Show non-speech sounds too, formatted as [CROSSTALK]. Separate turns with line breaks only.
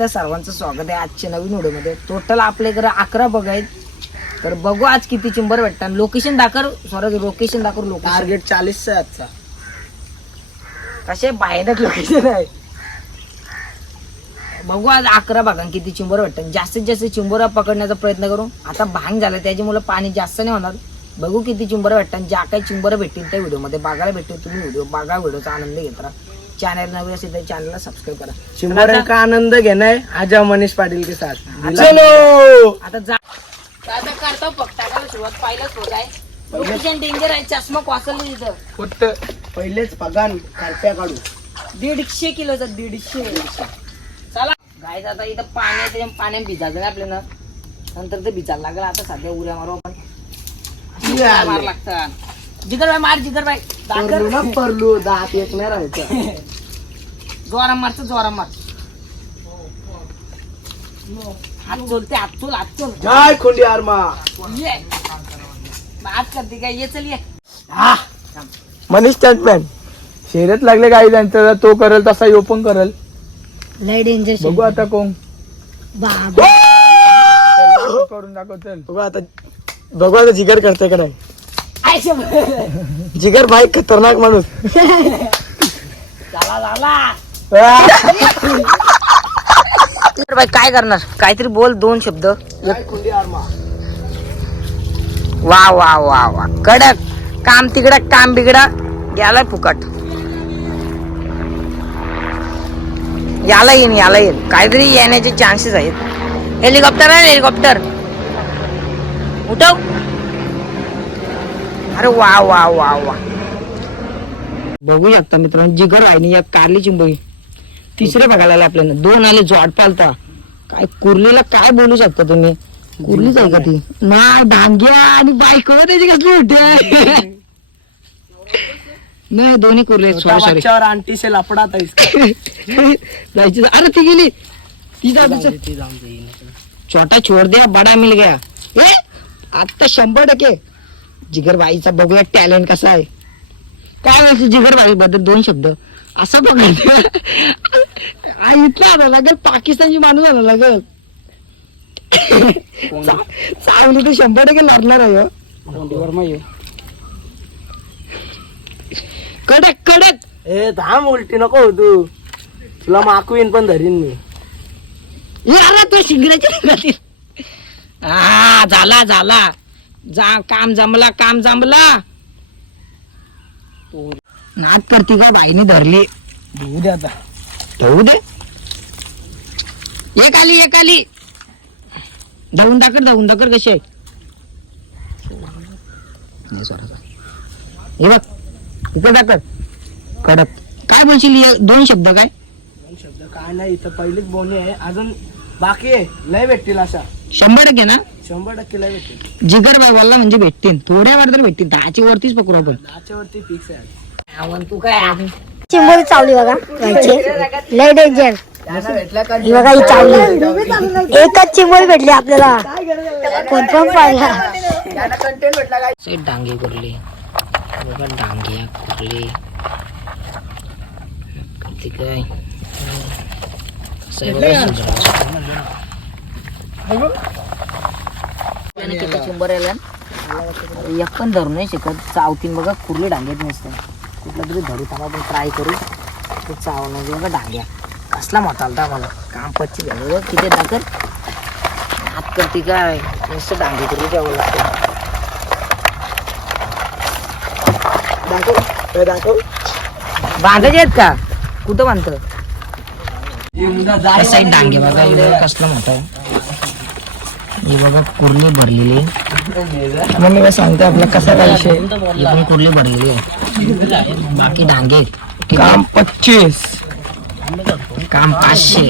एकदा सर्वांचं स्वागत आहे आजच्या नवीन व्हिडिओमध्ये. टोटल आपल्याकडे अकरा बघ आहेत. तर बघू आज किती चिंबर भेटतात. लोकेशन दाखव सॉरी लोकेशन दाखव लोकेशन
टार्गेट चाळीसचा आहे आजचा.
कसे बाहेरच लोकेशन आहे. बघू आज अकरा भागां किती चिंबर भेटतात. जास्तीत जास्त चिंबोरा पकडण्याचा प्रयत्न करू. आता भांग झाला त्याच्यामुळे पाणी जास्त नाही होणार. बघू किती चिंबर भेटतात. ज्या काही चिंबर भेटतील त्या व्हिडिओमध्ये बघायला भेटतील. तुम्ही व्हिडिओ बघा व्हिडिओचा आनंद घेत राहा. चॅनल नवीन असेल तर चॅनलला सबस्क्राईब करा.
चिंबोरे का आनंद है आजा मनीष पाटील के साथ.
चलो! आता जा आता करतो टाकायला सुरुवात पहिलाच होत आहे. लोकेशन डेंजर आहे. चष्मा कोसळली तिथं.
फक्त पहिलेच पगान कार्प्या काढू.
दीडशे किलोचा दीडशे. चला. गायचं आता इथं पाण्यात पाण्यात भिजायचं नाही आपल्याला. नंतर ते भिजायला लागलं. आता सध्या उड्या मारू आपण. मार लागतात. जिगर बाय मार जिगर बाय
परलू ना परलू. दात एक नाही राहायचं. [LAUGHS]
जोरा मारचं जोरा मार. हात चोलते हात चोल हात चोल
जय खुंडी आरमा.
ये. आज करते काय? ये चल ये.
मनीष स्टंटमॅन. शर्यत लागले काही त्यांचा तो करेल तसा यो पण करेल.
लय डेंजर
बघू आता कोण.
बाबा.
करून दाखव चल बघू आता. बघू आता जिगर करते का नाही. जिगर भाई खतरनाक माणूस. [LAUGHS]
झाला झाला तर बाई काय करणार? काहीतरी बोल दोन शब्द. वा वा वा वा. कडक. काम तिकडं काम बिगडा याला फुकट. याला येईन याला येईल काहीतरी येण्याचे चान्सेस आहेत. हेलिकॉप्टर आहे हेलिकॉप्टर उठव. अरे वा वा वा वा. बघू शकता मित्रांनो जिगर आहे आणि या कारली चिंबई. तिसरे बघायला आले आपल्याला. दोन आले जोड पालता. काय कुर्लीला काय बोलू शकता तुम्ही? कुर्लीच आहे का ती? नाही डांग्या आणि बायको त्याची कसली होते नाही दोन्ही कुर्ले सॉरी सॉरी
आंटी से लपडा था
जायची अरे ती गेली. ती जाऊ. छोटा छोड़ दिया बडा मिल गया. ए आता शंभर टक्के. जिगर बाईचा बघूया टॅलेंट कसा आहे. काय असं जिगर बाई बद्दल दोन शब्द. असा बघायचं. इथला आला लागेल पाकिस्तानची माणूस आला लागेल चा- चांगली तर शंभर टक्के लढणार आहे. कडक कडक.
ए थांब उलटी नको हो तू. तुला माकवीन पण धरीन मी.
यारा तो शिंगराच्या हा झाला झाला. जा काम जमला काम जमला. नाक करती का बाईने धरली?
धुऊ दे आता.
ठेवू दे. एक आली एक आली. धावून दाखर धावून दाखर कशी आहे. हे बघ इकडे दाखर कडक. काय बोलशील दोन शब्द काय?
दोन शब्द काय नाही इथं पहिलीच बोनी आहे. अजून बाकी आहे. लय भेटतील अशा.
शंभर टक्के ना?
शंभर टक्के
जिगर बोलला म्हणजे भेटतील. थोड्या वर तर भेटतील. दहाची वरतीच पकडू आपण.
दहाच्या वरती फिक्स आहे
तू काय
चिंबोरी चावली बघा. लय डेंजर ही बघा ही चावली. एकच चिंबोरी भेटली आपल्याला. कोण पण पाहिला
कंटेंट भेटला काय
साईड डांगे कुरले. बघा डांगे कुरले. काय? असं आहे बघा सुंदर. त्याने किती चिंबर आल्या. एक पण धरू नाही शकत. चावतीन बघा कुर्ले डांग्यात नसतं. कुठला तरी धरू थांबा आपण ट्राय करू. ते चावलं बघा डांग्या. कसला मोठा आलता मला काम पच्ची झालं बघ किती दाखल? हात करते काय? नुसतं डांगे करू द्यावं लागतं.
दाखव. हे दाखव.
बांधायचे आहेत का? कुठं बांधतं साईड डांगे बघा कसलं मोठं आहे. ही बघा कुर्ली भरलेली. मग मी सांगते आपला कसा काय विषय. ही पण कुर्ली भरलेली आहे. बाकी डांगे.
काम पच्चीस.
काम पाचशे.